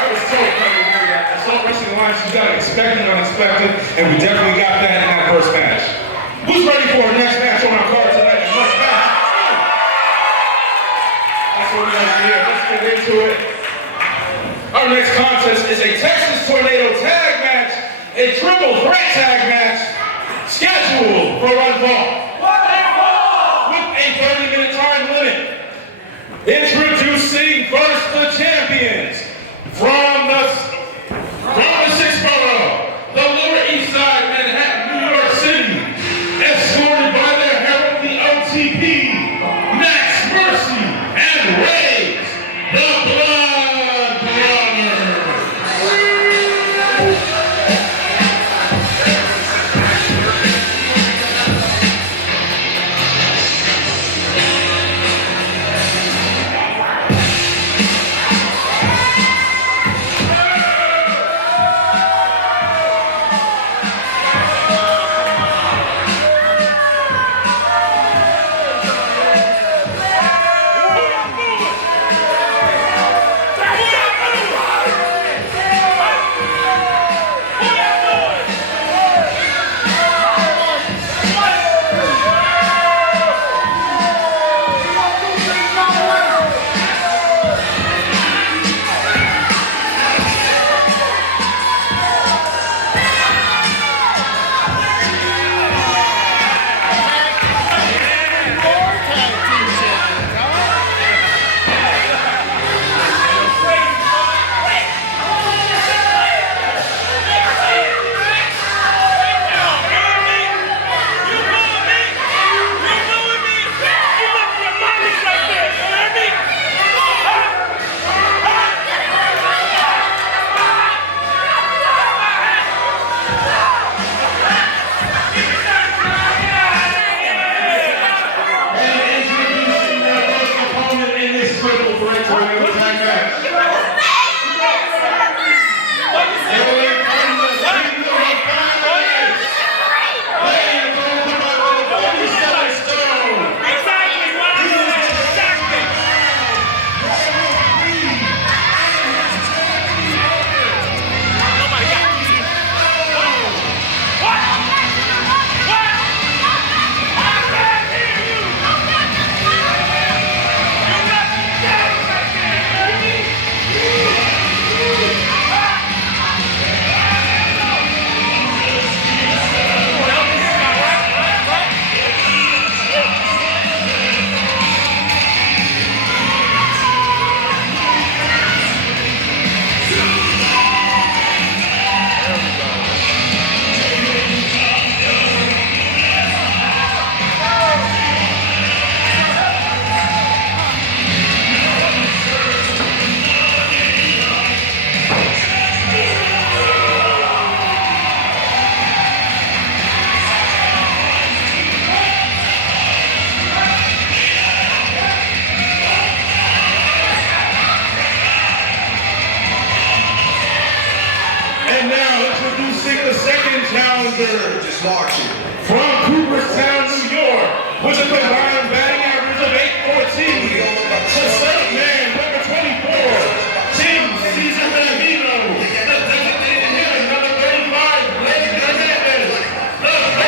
I was told that Assault Wrestling Alliance, you got expected and unexpected, and we definitely got that in that first match. Who's ready for our next match on our card tonight? Let's match. That's what we like to hear. Let's get into it. Our next contest is a Texas Tornado tag match, a triple threat tag match, scheduled for one fall. With a 30-minute time limit. Introducing first the champions from the 6th Borough, the Lower East Side, Manhattan, New York City, escorted by their herald, the OTP, Max Mercy and Rays, the Blood Brothers. Just marching. From Cooperstown, New York, with a combined batting average of .814. The third man, number 24, Tim Cesar Benavino. The designated hitter, number 35, Blake Hernandez. The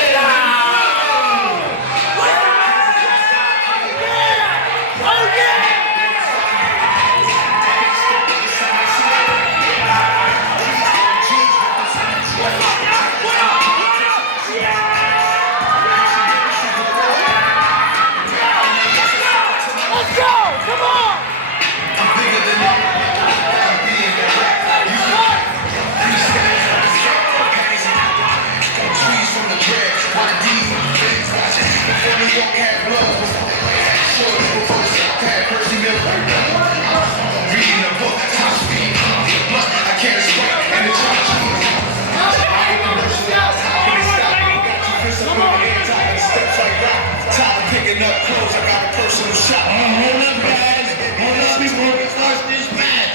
Up close, I got a personal shot. Hold up, guys. Hold up before we start this match.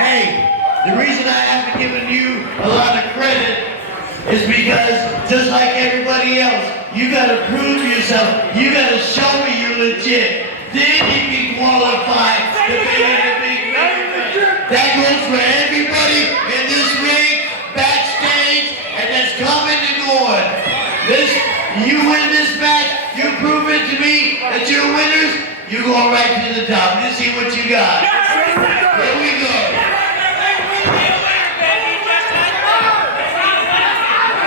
Hey, the reason I haven't given you a lot of credit is because, just like everybody else, you gotta prove yourself. You gotta show me you're legit. Then you can qualify to be in a big match. That goes for everybody in this ring, backstage, and that's coming and going. You win this match, you prove it to me that you're winners, you go right to the top. Let's see what you got. Here we go.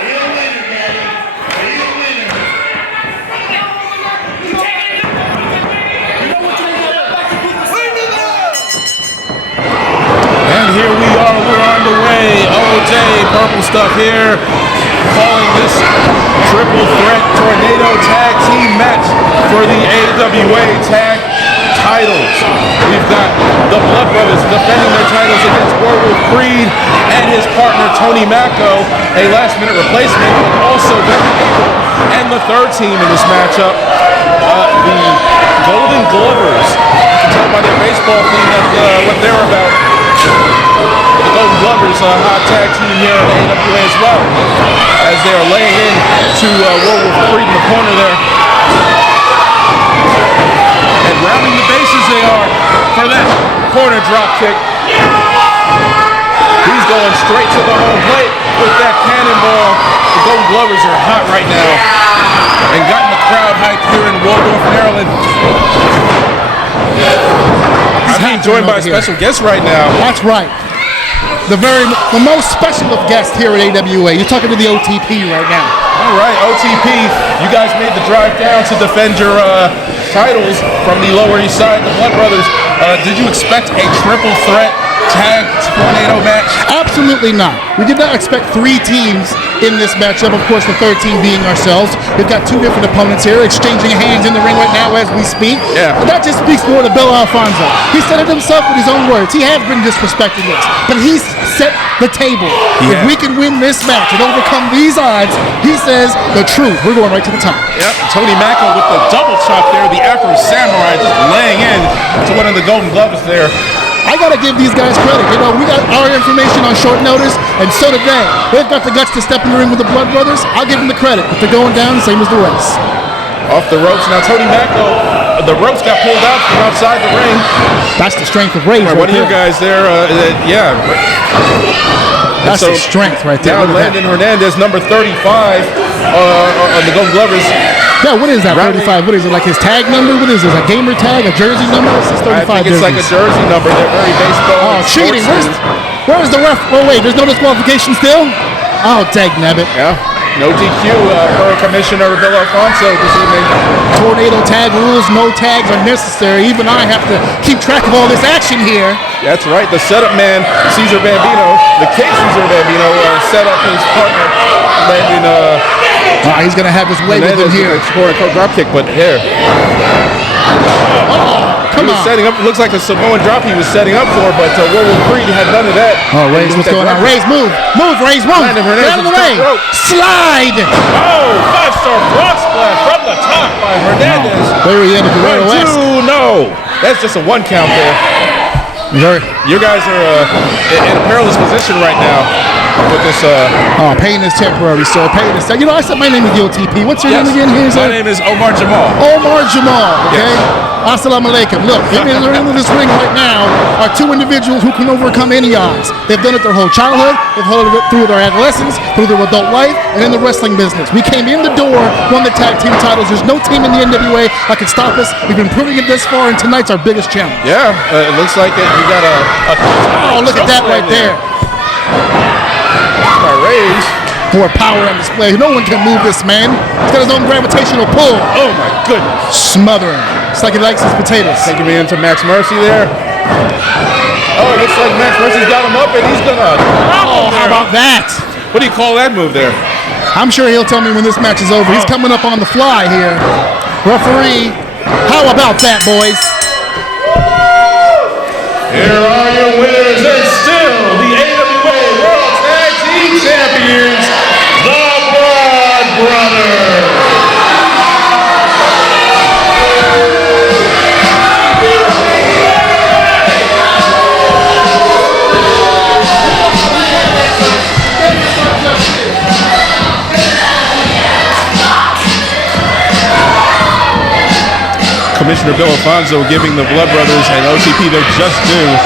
You're a winner, Daddy. You're a winner. And here we are, we're on the way. OJ, purple stuff here, calling this triple threat tornado tag team match for the AWA tag titles. We've got the Blood Brothers defending their titles against Werewolf Creed and his partner Tony Macko, a last-minute replacement, also and the third team in this matchup, the Golden Glovers. You can tell by their baseball theme what they're about. The Golden Glovers, a hot tag team here in the AWA as well, as they are laying in to Werewolf Creed in the corner there. And rounding the bases they are for that corner drop kick. He's going straight to the home plate with that cannonball. The Golden Glovers are hot right now and gotten the crowd hyped here in Waldorf, Maryland. I'm being joined by a special guest right now. That's right. The most special of guests here at AWA. You're talking to the OTP right now. All right, OTP, you guys made the drive down to defend your titles from the Lower East Side, the Blood Brothers. Did you expect a triple threat tag tornado match? Absolutely not. We did not expect 3 teams in this matchup. Of course, the third team being ourselves. We've got 2 different opponents here exchanging hands in the ring right now as we speak. Yeah. But that just speaks more to Bill Alfonso. He said it himself with his own words. He has been disrespecting us, but he's set the table. Yeah. If we can win this match and overcome these odds, he says the truth. We're going right to the top. Yep, Tony Macko with the double chop there, the Afro Samurai just laying in to one of the Golden Gloves there. I gotta give these guys credit. You know, we got our information on short notice, and so did they. They've got the guts to step in the ring with the Blood Brothers. I'll give them the credit, but they're going down same as the rest. Off the ropes now, Tony Macko. The ropes got pulled out from outside the ring. That's the strength of Rage. Right, one of you guys there, yeah. That's the strength right there. Now Landon Hernandez, number 35 on the Golden Glovers. Yeah, what is that, 35? What is it, like his tag number? What is this, a gamer tag, a jersey number? What's this 35 I think it's like a jersey number. They're very baseball. Oh, cheating. Where's the ref? Oh, wait, there's no disqualification still? Oh, dag nabbit. Yeah, no DQ for Commissioner Bill Alfonso this evening. Tornado tag rules, no tags are necessary. Even I have to keep track of all this action here. That's right, the setup man, Cesar Bambino, the King Cesar Bambino, set up his partner, Landon. He's going to have his way with him here. Score a drop kick, but here. Come on. Setting up, it looks like a Samoan drop he was setting up for, but Werewolf Creed had none of that. Oh, Reyes, what's going on? Reyes, move. Move, Reyes, move. Get out of the way. Slide. Oh, 5-star frog splash from the top by Hernandez. There he is. 1, 2, no. That's just a 1 count there. You guys are in a perilous position right now with this. Pain is temporary, sir. Pain is. You know, I said my name is OTP. What's your name again? My name is Omar Jamal. Omar Jamal. Okay. Yes. Assalamu alaikum. Look, in this ring right now are 2 individuals who can overcome any odds. They've done it their whole childhood. They've held it through their adolescence, through their adult life, and in the wrestling business. We came in the door, won the tag team titles. There's no team in the NWA that can stop us. We've been proving it this far, and tonight's our biggest challenge. Yeah, it looks like it. We got a look at that right there. Raise. More power on display. No one can move this man. He's got his own gravitational pull. Oh my goodness. Smothering. It's like he likes his potatoes. Taking me into Max Mercy there. Oh, it looks like Max Mercy's got him up and he's gonna. Oh, how about that? What do you call that move there? I'm sure he'll tell me when this match is over. He's coming up on the fly here. Referee, how about that, boys? Here are your winners and still the AWA World Tag Team Champions, the Blood Brothers. Commissioner Bill Alfonso giving the Blood Brothers and OTP their just due.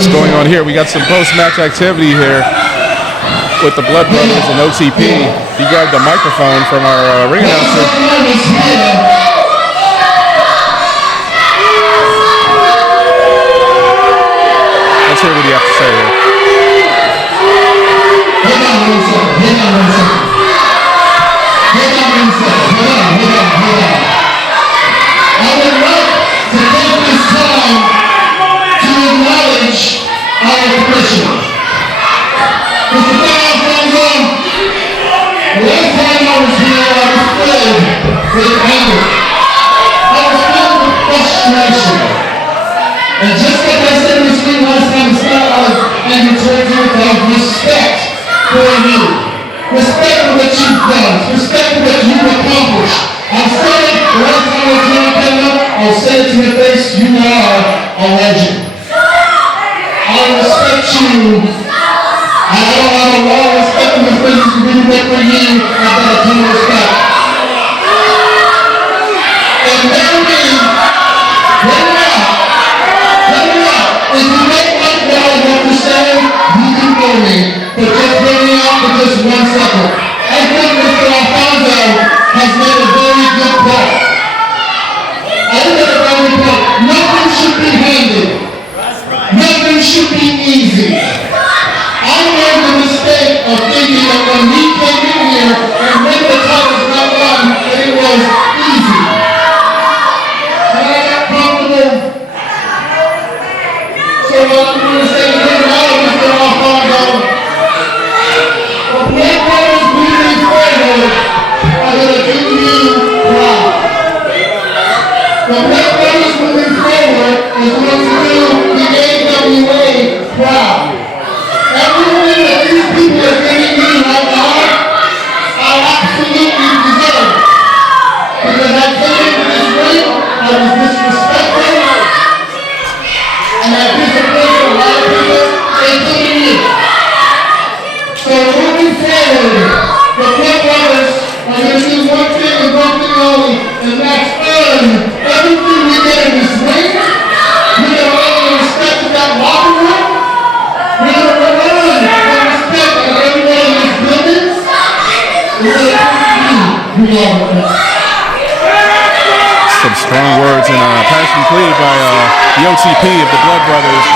what's going on here. We got some post-match activity here with the Blood Brothers and OTP. He grabbed the microphone from our ring announcer. Let's hear what you have to say here. Hold on one second. I would like to take this time to acknowledge our commission. Mr. Tyrant, the last time I was here, I was filled with anger. I was filled with frustration. And just like I said in this ring last time, it's not out of anger towards you, but out of respect for you. Respect for what you've done. Respect for what you've accomplished. I've said it the last time I was here in Canada. I'll say it to your face. You are a legend. I respect you. I don't have a lot of respect for the business to really work for you. I've got a ton of respect. And hear me out. If you don't like what I have to say, you can go me. But just hear me out for just 1 second. I think Mr. Alfonso has made a very good point. Nothing should be handed. Nothing should be easy. I made the mistake of thinking that when we came in here and when the titles got won, that it was easy. And I got comfortable. So I'm going to say here now, Mr. Alfonso, the Blood Brothers moving forward are going to do you proud. The Blood Brothers moving forward is going to do the AWA proud. Everything that these people are giving me right now, I absolutely deserve. Because I came into this ring, I was disrespectful, and I disappointed a lot of people, including you. So moving forward, the Blood Brothers are going to do one thing and one thing only, and that's earn everything we get in this ring. We're going to earn the respect of that locker room. We're going to earn the respect of everyone in this building. We're going to do all of that. Some strong words and passion pleaded by the OTP of the Blood Brothers.